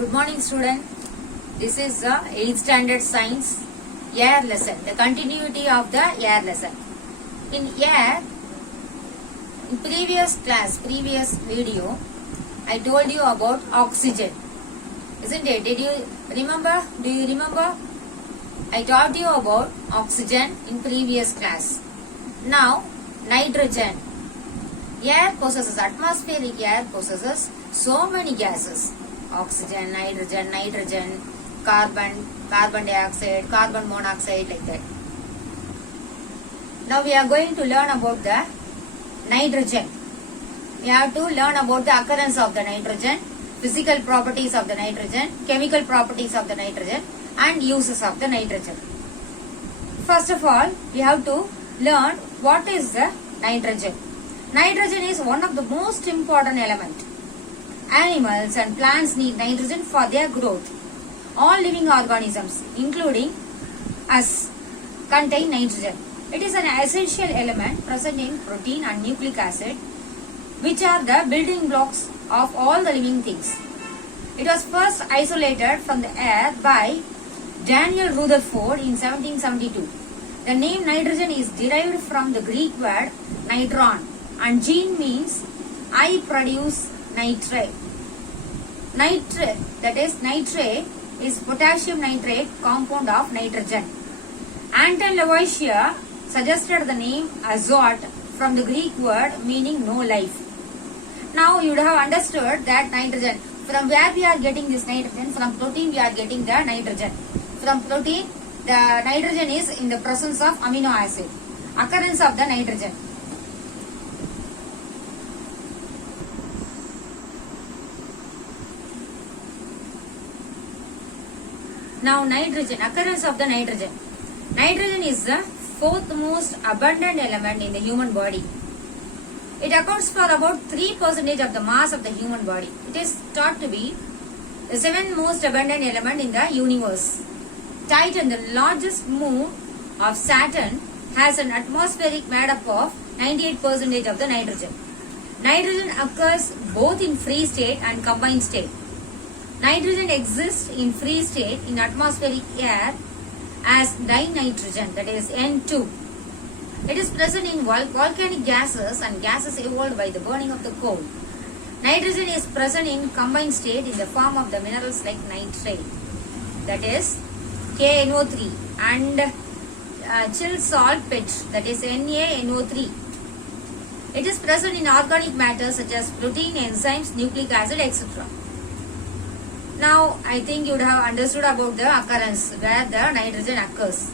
Good morning, student. This is the 8th standard science air lesson, the continuity of the air lesson. In air, in previous video, I told you about oxygen, isn't it? Did you remember? Do you remember? I taught you about oxygen in previous class. Now, nitrogen. Air possesses, atmospheric air possesses so many gases. Oxygen, nitrogen, carbon dioxide, carbon monoxide, like that. Now we are going to learn about the nitrogen. We have to learn about the occurrence of the nitrogen, physical properties of the nitrogen, chemical properties of the nitrogen, and uses of the nitrogen. First of all, we have to learn what is the nitrogen. Nitrogen is one of the most important elements. Animals and plants need nitrogen for their growth. All living organisms, including us, contain nitrogen. It is an essential element present in protein and nucleic acid, which are the building blocks of all the living things. It was first isolated from the air by Daniel Rutherford in 1772. The name nitrogen is derived from the Greek word nitron, and gene means I produce nitrate. Nitrate, that is nitrate, is potassium nitrate compound of nitrogen. Anton Lavoisier suggested the name azote from the Greek word meaning no life. Now you would have understood that nitrogen, from where we are getting this nitrogen? From protein we are getting the nitrogen. From protein, the nitrogen is in the presence of amino acid. Occurrence of the nitrogen. Now nitrogen, occurrence of the nitrogen. Nitrogen is the fourth most abundant element in the human body. It accounts for about 3% of the mass of the human body. It is thought to be the seventh most abundant element in the universe. Titan, the largest moon of Saturn, has an atmosphere made up of 98% of the nitrogen. Nitrogen occurs both in free state and combined state. Nitrogen exists in free state in atmospheric air as dinitrogen, that is N2. It is present in volcanic gases and gases evolved by the burning of the coal. Nitrogen is present in combined state in the form of the minerals like nitrate, that is KNO3, and chill salt pitch, that is NaNO3. It is present in organic matter such as protein, enzymes, nucleic acid, etc. Now, I think you would have understood about the occurrence, where the nitrogen occurs.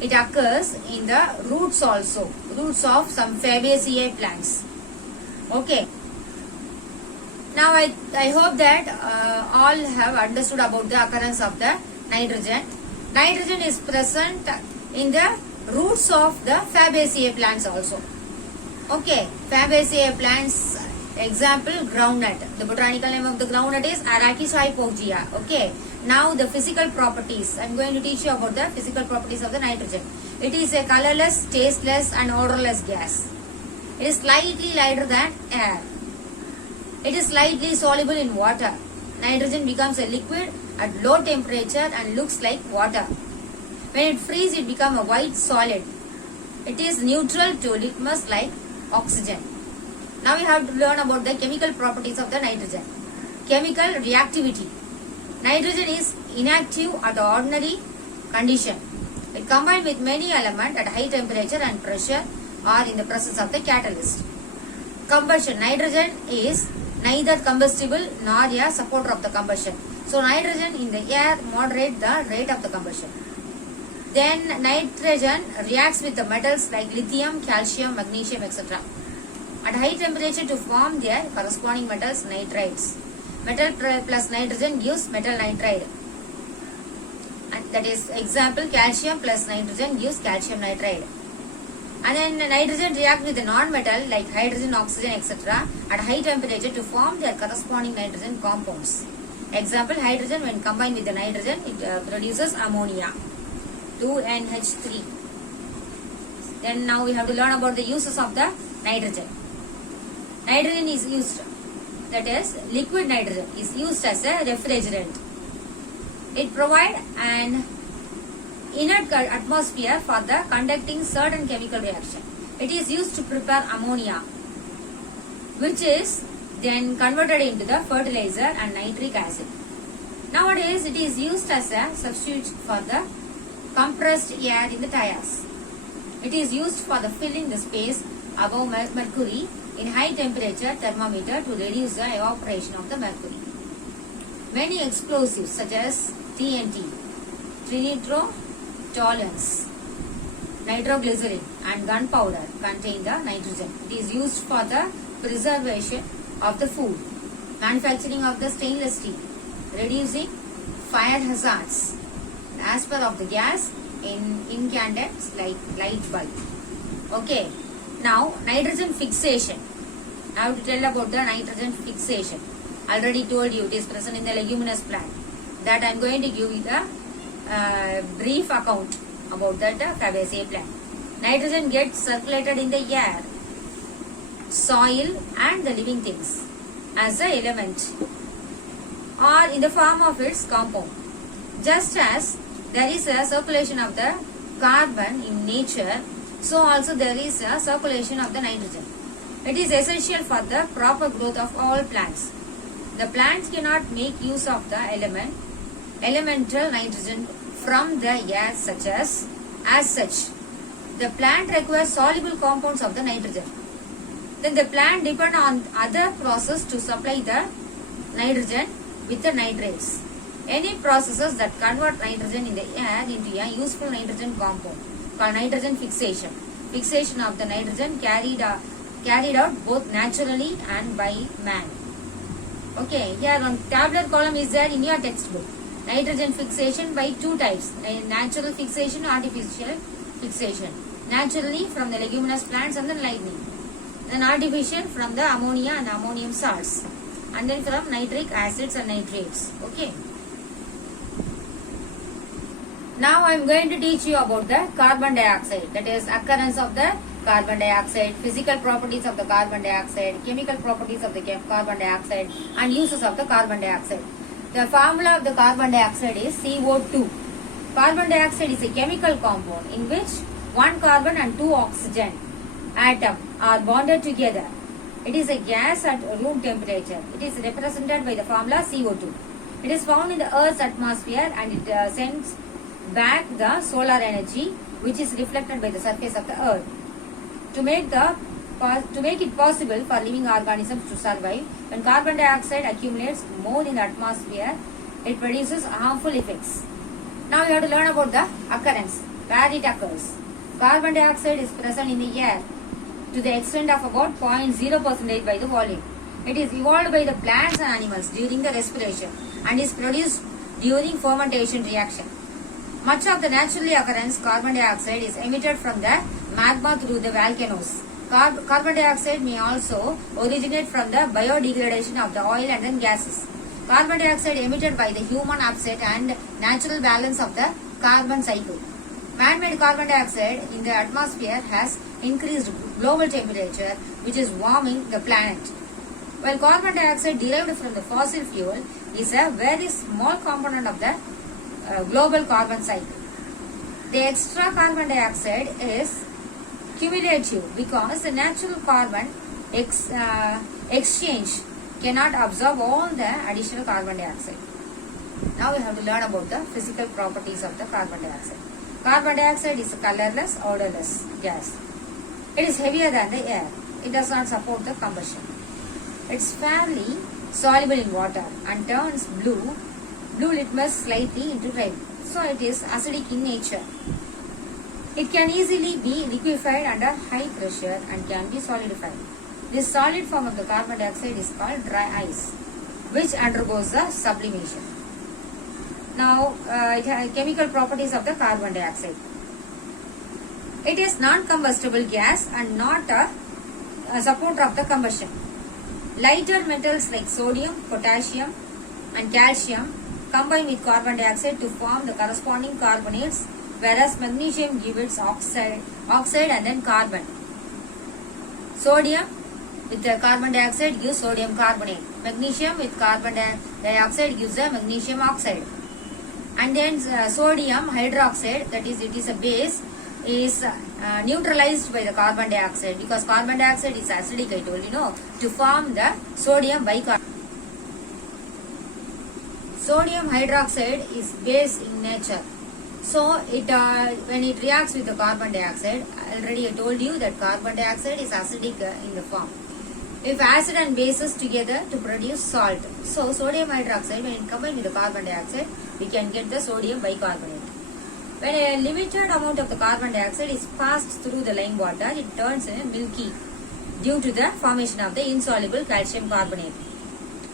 It occurs in the roots also, roots of some Fabaceae plants. Okay. Now, I hope that all have understood about the occurrence of the nitrogen. Nitrogen is present in the roots of the Fabaceae plants also. Okay, Fabaceae plants. Example, groundnut. The botanical name of the groundnut is Arachis hypogaea. Okay. Now the physical properties. I am going to teach you about the physical properties of the nitrogen. It is a colorless, tasteless and odorless gas. It is slightly lighter than air. It is slightly soluble in water. Nitrogen becomes a liquid at low temperature and looks like water. When it freezes, it becomes a white solid. It is neutral to litmus like oxygen. Now we have to learn about the chemical properties of the nitrogen. Chemical reactivity. Nitrogen is inactive at ordinary condition. It combines with many elements at high temperature and pressure or in the presence of the catalyst. Combustion. Nitrogen is neither combustible nor a supporter of the combustion. So nitrogen in the air moderates the rate of the combustion. Then nitrogen reacts with the metals like lithium, calcium, magnesium, etc. at high temperature to form their corresponding metals, nitrides. Metal plus nitrogen gives metal nitride. And that is example, calcium plus nitrogen gives calcium nitride. And then nitrogen reacts with the non-metal like hydrogen, oxygen, etc. at high temperature to form their corresponding nitrogen compounds. Example, hydrogen when combined with the nitrogen, it produces ammonia, 2NH3. Then now we have to learn about the uses of the nitrogen. Nitrogen is used, that is liquid nitrogen is used as a refrigerant. It provides an inert atmosphere for the conducting certain chemical reaction. It is used to prepare ammonia, which is then converted into the fertilizer and nitric acid. Nowadays, it is used as a substitute for the compressed air in the tires. It is used for the filling the space above mercury in high temperature thermometer to reduce the evaporation of the mercury. Many explosives such as TNT, trinitrotoluenes, nitroglycerin and gunpowder contain the nitrogen. It is used for the preservation of the food, manufacturing of the stainless steel, reducing fire hazards, aspect of the gas in incandescents like light bulb. Okay, now nitrogen fixation. I have to tell about the nitrogen fixation. Already told you it is present in the leguminous plant. That I am going to give you the brief account about that Fabaceae plant. Nitrogen gets circulated in the air, soil and the living things as the element or in the form of its compound. Just as there is a circulation of the carbon in nature, so also there is a circulation of the nitrogen. It is essential for the proper growth of all plants. The plants cannot make use of the elemental nitrogen from the air as such. The plant requires soluble compounds of the nitrogen. Then the plant depends on other process to supply the nitrogen with the nitrates. Any processes that convert nitrogen in the air into a useful nitrogen compound called nitrogen fixation. Fixation of the nitrogen carried out both naturally and by man. Okay, here on tabular column is there in your textbook. Nitrogen fixation by two types, natural fixation, artificial fixation. Naturally from the leguminous plants and then lightning. Then artificial from the ammonia and ammonium salts. And then from nitric acids and nitrates. Okay. Now I am going to teach you about the carbon dioxide. That is occurrence of the carbon dioxide, physical properties of the carbon dioxide, chemical properties of the carbon dioxide and uses of the carbon dioxide. The formula of the carbon dioxide is CO2. Carbon dioxide is a chemical compound in which one carbon and two oxygen atom are bonded together. It is a gas at room temperature. It is represented by the formula CO2. It is found in the Earth's atmosphere and it sends back the solar energy which is reflected by the surface of the Earth. To make it possible for living organisms to survive, when carbon dioxide accumulates more in the atmosphere, it produces harmful effects. Now you have to learn about the occurrence, where it occurs. Carbon dioxide is present in the air to the extent of about 0.0% by the volume. It is evolved by the plants and animals during the respiration and is produced during fermentation reaction. Much of the naturally occurrence carbon dioxide is emitted from the magma through the volcanoes. Carbon dioxide may also originate from the biodegradation of the oil and then gases. Carbon dioxide emitted by the human upset and natural balance of the carbon cycle. Man-made carbon dioxide in the atmosphere has increased global temperature, which is warming the planet. While carbon dioxide derived from the fossil fuel is a very small component of the global carbon cycle. The extra carbon dioxide is cumulative because the natural carbon exchange cannot absorb all the additional carbon dioxide. Now we have to learn about the physical properties of the carbon dioxide. Carbon dioxide is a colorless, odorless gas. It is heavier than the air. It does not support the combustion. It is fairly soluble in water and turns blue litmus slightly into red. So it is acidic in nature. It can easily be liquefied under high pressure and can be solidified. This solid form of the carbon dioxide is called dry ice, which undergoes the sublimation. Now, chemical properties of the carbon dioxide. It is non-combustible gas and not a supporter of the combustion. Lighter metals like sodium, potassium and calcium combine with carbon dioxide to form the corresponding carbonates, whereas magnesium gives its oxide and then carbon. Sodium with the carbon dioxide gives sodium carbonate. Magnesium with carbon dioxide gives the magnesium oxide. And then sodium hydroxide, that is, it is a base, is neutralized by the carbon dioxide, because carbon dioxide is acidic, I told you, to form the sodium bicarbonate. Sodium hydroxide is base in nature. So it when it reacts with the carbon dioxide, already I told you that carbon dioxide is acidic in the form. If acid and bases together to produce salt. So sodium hydroxide, when it combines with the carbon dioxide, we can get the sodium bicarbonate. When a limited amount of the carbon dioxide is passed through the lime water, it turns milky due to the formation of the insoluble calcium carbonate.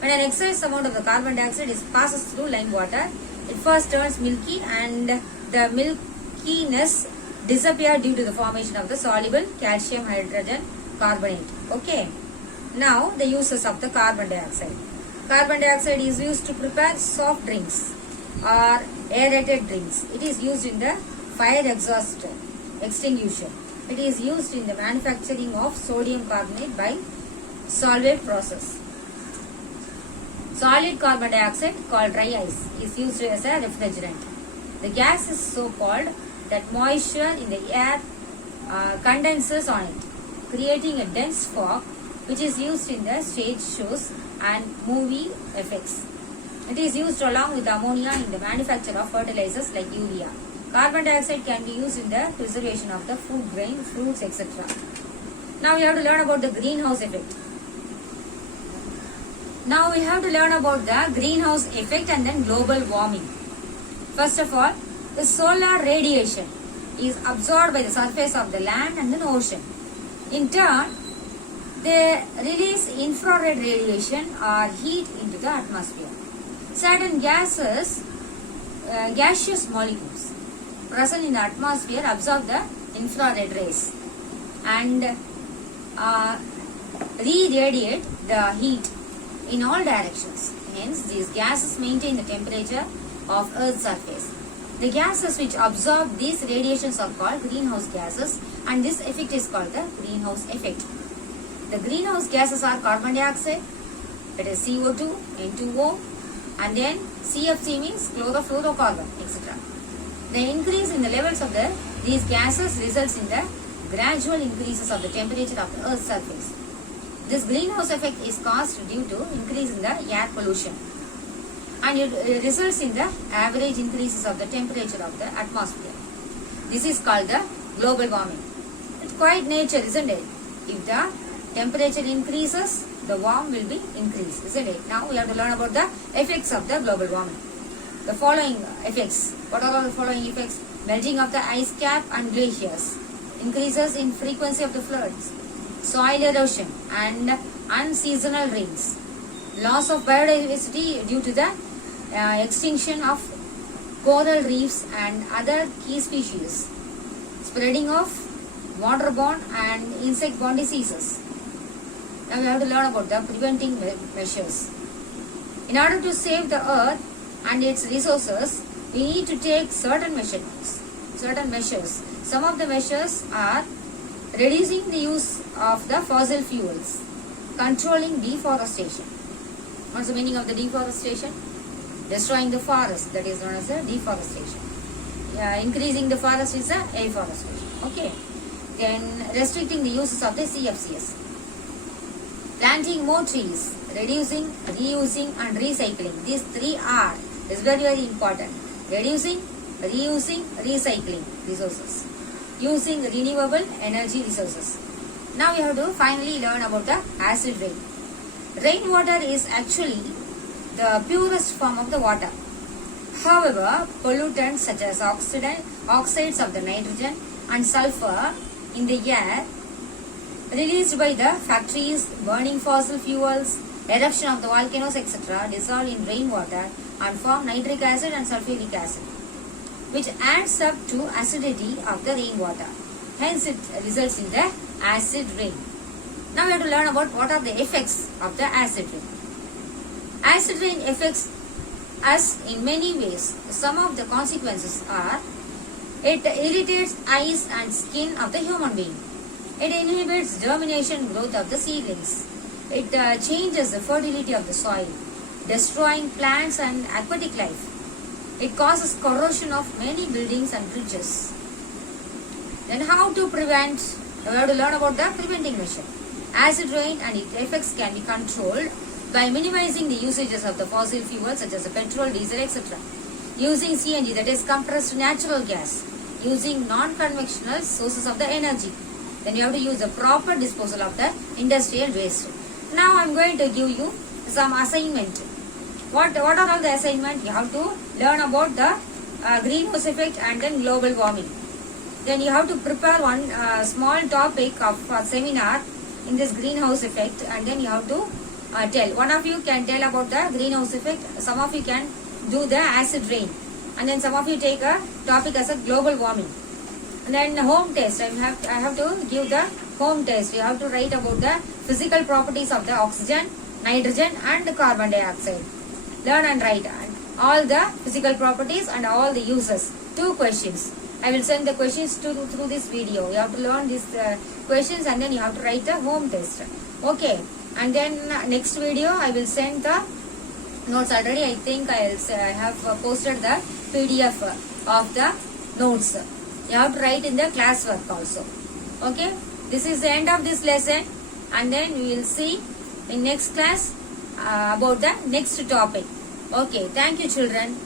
When an excess amount of the carbon dioxide passes through lime water, it first turns milky and the milkiness disappears due to the formation of the soluble calcium hydrogen carbonate. Okay. Now the uses of the carbon dioxide. Carbon dioxide is used to prepare soft drinks or aerated drinks. It is used in the fire exhaust extinguisher. It is used in the manufacturing of sodium carbonate by solvent process. Solid carbon dioxide, called dry ice, is used as a refrigerant. The gas is so called that moisture in the air condenses on it, creating a dense fog, which is used in the stage shows and movie effects. It is used along with ammonia in the manufacture of fertilizers like urea. Carbon dioxide can be used in the preservation of the food grain, fruits, etc. Now we have to learn about the greenhouse effect. Now we have to learn about the greenhouse effect and then global warming. First of all, the solar radiation is absorbed by the surface of the land and the ocean. In turn, they release infrared radiation or heat into the atmosphere. Certain gases, gaseous molecules present in the atmosphere absorb the infrared rays and re-radiate the heat in all directions. Hence, these gases maintain the temperature of Earth's surface. The gases which absorb these radiations are called greenhouse gases, and this effect is called the greenhouse effect. The greenhouse gases are carbon dioxide, that is CO2, N2O, and then CFC means chlorofluorocarbon, etc. The increase in the levels of these gases results in the gradual increases of the temperature of the Earth's surface. This greenhouse effect is caused due to increase in the air pollution, and it results in the average increases of the temperature of the atmosphere. This is called the global warming. It's quite nature, isn't it? If the temperature increases, the warmth will be increased, isn't it? Now we have to learn about the effects of the global warming. The following effects. What are all the following effects? Melting of the ice cap and glaciers, increases in frequency of the floods, soil erosion and unseasonal rains, loss of biodiversity due to the extinction of coral reefs and other key species, spreading of waterborne and insect-borne diseases. Now we have to learn about the preventing measures. In order to save the earth and its resources, we need to take certain measures. Some of the measures are reducing the use of the fossil fuels, controlling deforestation. What's the meaning of the deforestation? Destroying the forest, that is known as a deforestation. Increasing the forest is a afforestation. Okay. Then restricting the uses of the CFCs. Planting more trees, reducing, reusing and recycling. These three R is very, very important. Reducing, reusing, recycling resources. Using renewable energy resources. Now we have to finally learn about the acid rain. Rainwater is actually the purest form of the water. However, pollutants such as oxides of the nitrogen and sulfur in the air released by the factories, burning fossil fuels, eruption of the volcanoes, etc. dissolve in rainwater and form nitric acid and sulfuric acid, which adds up to acidity of the rainwater. Hence, it results in the acid rain. Now we have to learn about what are the effects of the acid rain. Acid rain affects us in many ways. Some of the consequences are: it irritates eyes and skin of the human being. It inhibits germination growth of the seedlings. It changes the fertility of the soil, destroying plants and aquatic life. It causes corrosion of many buildings and bridges. Then how to prevent? We have to learn about the preventing measure. Acid rain and its effects can be controlled by minimizing the usages of the fossil fuels such as the petrol, diesel, etc. Using CNG, that is compressed natural gas. Using non-conventional sources of the energy. Then you have to use the proper disposal of the industrial waste. Now I am going to give you some assignment. What are all the assignment? You have to learn about the greenhouse effect and then global warming. Then you have to prepare one small topic of seminar in this greenhouse effect, and then you have to tell. One of you can tell about the greenhouse effect, some of you can do the acid rain, and then some of you take a topic as a global warming. And then home test, I have to give the home test. You have to write about the physical properties of the oxygen, nitrogen and carbon dioxide. Learn and write all the physical properties and all the uses. 2 questions. I will send the questions through this video. You have to learn these questions and then you have to write the home test. Okay. And then next video I will send the notes. Already I think I have posted the PDF of the notes. You have to write in the classwork also. Okay. This is the end of this lesson, and then we will see in next class about the next topic. Okay. Thank you, children.